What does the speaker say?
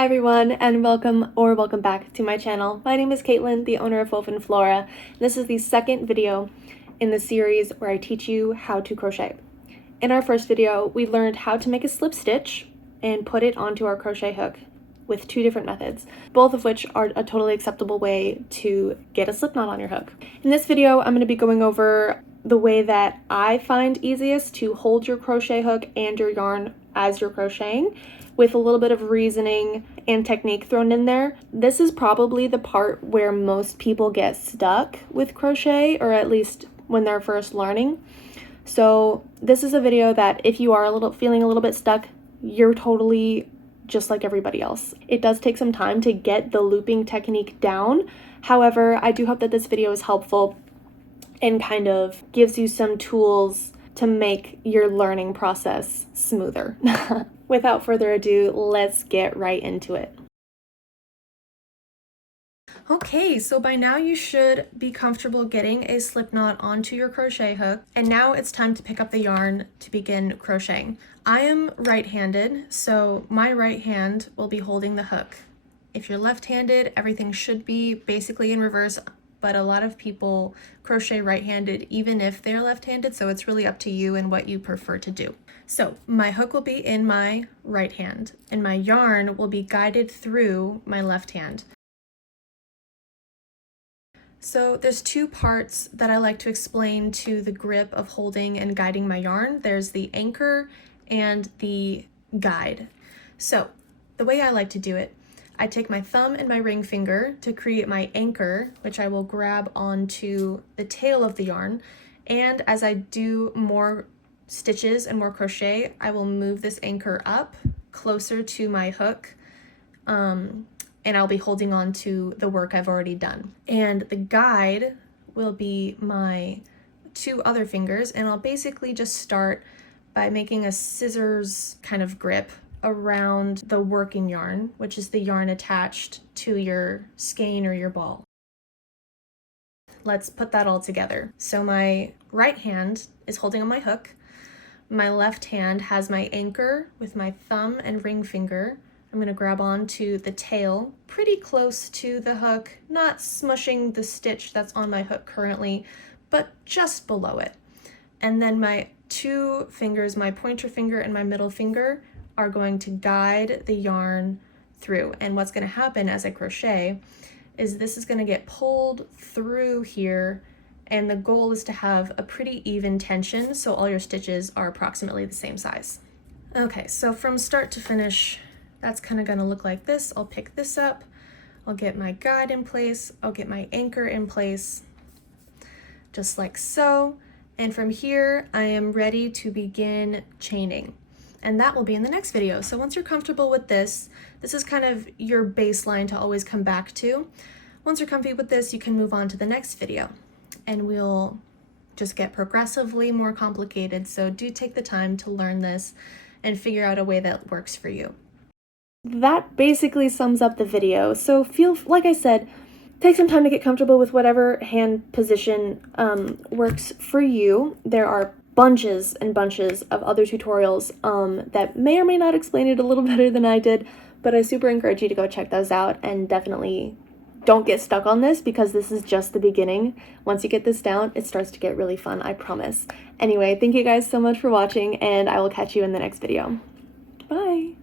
Hi everyone, and welcome back to my channel. My name is Caitlin, the owner of Woven Flora. This is the second video in the series where I teach you how to crochet. In our first video, we learned how to make a slip stitch and put it onto our crochet hook with two different methods, both of which are a totally acceptable way to get a slip knot on your hook. In this video, I'm going to be going over the way that I find easiest to hold your crochet hook and your yarn as you're crocheting, with a little bit of reasoning and technique thrown in there. This is probably the part where most people get stuck with crochet, or at least when they're first learning. So this is a video that if you are feeling a little bit stuck, you're totally just like everybody else. It does take some time to get the looping technique down. However, I do hope that this video is helpful and kind of gives you some tools to make your learning process smoother. Without further ado, let's get right into it. Okay, so by now you should be comfortable getting a slip knot onto your crochet hook, and now it's time to pick up the yarn to begin crocheting. I am right-handed, so my right hand will be holding the hook. If you're left-handed, everything should be basically in reverse, but a lot of people crochet right-handed even if they're left-handed, so it's really up to you and what you prefer to do. So my hook will be in my right hand, and my yarn will be guided through my left hand. So there's two parts that I like to explain to the grip of holding and guiding my yarn. There's the anchor and the guide. So the way I like to do it, I take my thumb and my ring finger to create my anchor, which I will grab onto the tail of the yarn. And as I do more stitches and more crochet, I will move this anchor up closer to my hook, and I'll be holding on to the work I've already done. And the guide will be my two other fingers, and I'll basically just start by making a scissors kind of grip around the working yarn, which is the yarn attached to your skein or your ball. Let's put that all together. So my right hand is holding on my hook. My left hand has my anchor with my thumb and ring finger. I'm going to grab onto the tail pretty close to the hook, not smushing the stitch that's on my hook currently, but just below it. And then my two fingers, my pointer finger and my middle finger, are going to guide the yarn through. And what's going to happen as I crochet is this is going to get pulled through here, and the goal is to have a pretty even tension so all your stitches are approximately the same size. Okay, so from start to finish, that's kind of going to look like this. I'll pick this up, I'll get my guide in place, I'll get my anchor in place, just like so. And from here, I am ready to begin chaining. And that will be in the next video. So once you're comfortable with this, this is kind of your baseline to always come back to. Once you're comfy with this, you can move on to the next video, and we'll just get progressively more complicated. So do take the time to learn this and figure out a way that works for you. That basically sums up the video. So like I said, take some time to get comfortable with whatever hand position works for you. There are bunches and bunches of other tutorials that may or may not explain it a little better than I did, but I super encourage you to go check those out, and definitely don't get stuck on this because this is just the beginning. Once you get this down, it starts to get really fun, I promise. Anyway, thank you guys so much for watching, and I will catch you in the next video. Bye!